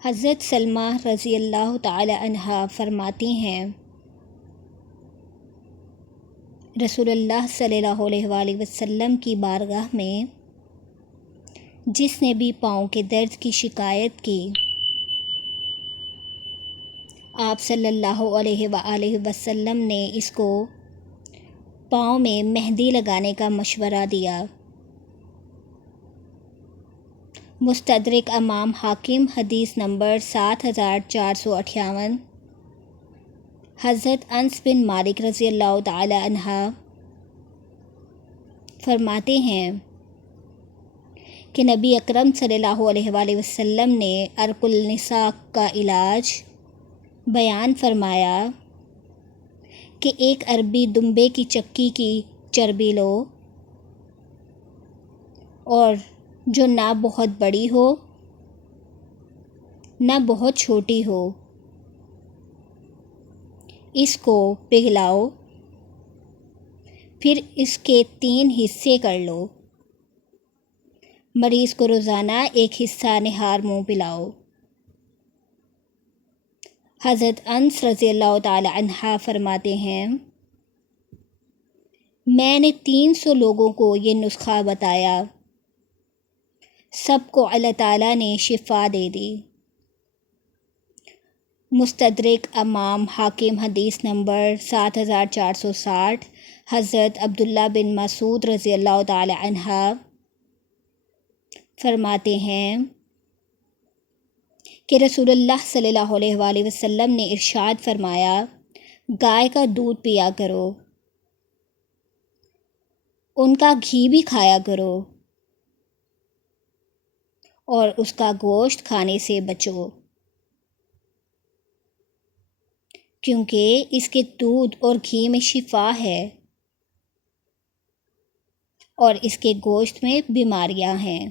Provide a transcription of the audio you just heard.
حضرت سلمہ رضی اللہ تعالی عنہا فرماتی ہیں، رسول اللہ صلی اللہ علیہ وآلہ وسلم کی بارگاہ میں جس نے بھی پاؤں کے درد کی شکایت کی، آپ صلی اللہ علیہ وآلہ وسلم نے اس کو پاؤں میں مہندی لگانے کا مشورہ دیا۔ مستدرک امام حاکم حدیث نمبر 7458۔ حضرت انس بن مالک رضی اللہ تعالی عنہ فرماتے ہیں کہ نبی اکرم صلی اللہ علیہ وآلہ وسلم نے عرق النساء کا علاج بیان فرمایا کہ ایک عربی دمبے کی چکی کی چربی لو، اور جو نہ بہت بڑی ہو نہ بہت چھوٹی ہو، اس کو پگھلاؤ، پھر اس کے 3 حصے کر لو، مریض کو روزانہ ایک حصہ نہار منہ پلاؤ۔ حضرت انس رضی اللہ تعالی عنہ فرماتے ہیں، میں نے 300 لوگوں کو یہ نسخہ بتایا، سب کو اللہ تعالیٰ نے شفا دے دی۔ مستدرک امام حاکم حدیث نمبر 7460۔ حضرت عبداللہ بن مسعود رضی اللہ تعالی عنہ فرماتے ہیں کہ رسول اللہ صلی اللہ علیہ وآلہ وسلم نے ارشاد فرمایا، گائے کا دودھ پیا کرو، ان کا گھی بھی کھایا کرو، اور اس کا گوشت کھانے سے بچو، کیونکہ اس کے دودھ اور گھی میں شفا ہے اور اس کے گوشت میں بیماریاں ہیں۔